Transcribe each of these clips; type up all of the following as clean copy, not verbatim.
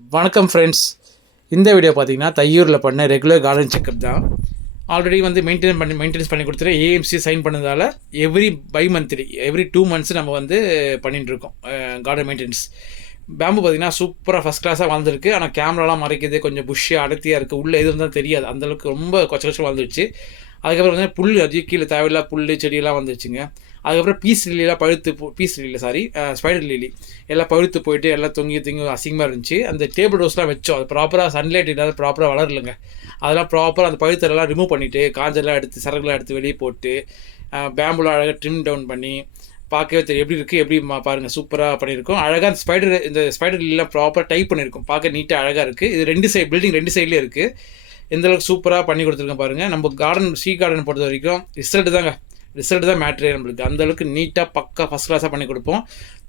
வணக்கம் ஃப்ரெண்ட்ஸ். இந்த வீடியோ பார்த்தீங்கன்னா தையூரில் பண்ண ரெகுலர் கார்டன் செக்கப் தான். ஆல்ரெடி வந்து மெயின்டெனன்ஸ் பண்ணி கொடுத்துட்டு ஏஎம்சி சைன் பண்ணதால் எவ்ரி 2 மந்த்ஸ் நம்ம வந்து பண்ணிட்டுருக்கோம் கார்டன் மெயின்டெனன்ஸ். பேம்பு பார்த்தீங்கன்னா சூப்பராக ஃபஸ்ட் கிளாஸாக வளர்ந்துருக்கு. ஆனால் கேமராலாம் மறைக்குது, கொஞ்சம் புஷ்ஷாக அடர்த்தியாக இருக்குது, உள்ளே எது இருந்தாலும் தெரியாது, அந்தளவுக்கு ரொம்ப கொச்ச கொச்சம் வளர்ந்துருச்சு. அதுக்கப்புறம் வந்து புல் அதிகம் கீழே தேவையில்லா புல் செடியெல்லாம் வந்துருச்சுங்க. அதுக்கப்புறம் ஸ்பைடர் லில்லி எல்லாம் பழுத்து போயிட்டு எல்லாம் தொங்கி அசிங்கமாக இருந்துச்சு. அந்த டேபிள் ரோஸ்லாம் வச்சோம், அது ப்ராப்பராக சன்லைட் இல்லாத ப்ராப்பராக வளரலைங்க. அதெல்லாம் ப்ராப்பராக அந்த பழுத்தெல்லாம் ரிமூவ் பண்ணிவிட்டு காஞ்செல்லாம் எடுத்து சரகுலாம் எடுத்து வெளியே போட்டு பேம்புலாம் அழகாக ட்ரிம் டவுன் பண்ணி பார்க்கவே தெரியும் எப்படி இருக்குது. எப்படி பாருங்கள், சூப்பராக பண்ணியிருக்கோம். அழகாக இந்த ஸ்பைடர் லில்லாம் ப்ராப்பராக டைப் பண்ணியிருக்கோம், பார்க்க நீட்டாக அழகாக இருக்குது. இது பில்டிங் ரெண்டு சைட்லேயே இருக்குது. எந்தளவுக்கு சூப்பராக பண்ணி கொடுத்துருக்கேன் பாருங்கள். நம்ம கார்டன் பொறுத்த வரைக்கும் ரிசல்ட் தான் மேட்ரு நம்மளுக்கு. அந்தளவுக்கு நீட்டாக பக்கா ஃபஸ்ட் கிளாஸாக பண்ணி கொடுப்போம்.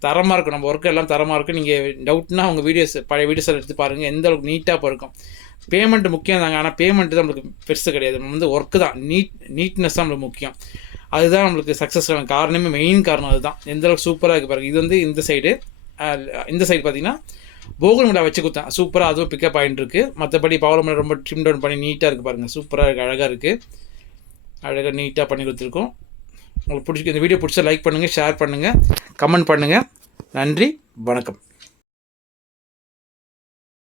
தரமாக இருக்கும், நம்ம ஒர்க்கு எல்லாம் தரமாக இருக்கும். நீங்கள் டவுட்னா உங்கள் பழைய வீடியோஸ் எடுத்து பாருங்கள், எந்த அளவுக்கு நீட்டாக இருக்கும். பேமெண்ட் முக்கியம் தாங்க, ஆனால் பேமெண்ட்டு தான் நம்மளுக்கு பெருசு கிடையாது. நம்ம வந்து ஒர்க்கு தான், நீட்னஸ் தான் நம்மளுக்கு முக்கியம். அதுதான் நம்மளுக்கு சக்ஸஸ்க்கான காரணமே, மெயின் காரணம் அதுதான். எந்தளவுக்கு சூப்பராக இருக்குது பாருங்கள். இது வந்து இந்த சைடு பார்த்தீங்கன்னா போகல்மேடா வச்சு கொடுத்தேன், சூப்பராக அதுவும் பிக்கப் ஆகிட்டு இருக்குது. மற்றபடி பவளமேடா ரொம்ப ட்ரிம் டவுன் பண்ணி நீட்டாக இருக்குது பாருங்கள், சூப்பராக இருக்குது, அழகாக இருக்குது, அழகாக நீட்டாக பண்ணி கொடுத்துருக்கோம். உங்களுக்கு இந்த வீடியோ பிடிச்சா லைக் பண்ணுங்கள், ஷேர் பண்ணுங்கள், கமெண்ட் பண்ணுங்கள். நன்றி, வணக்கம்.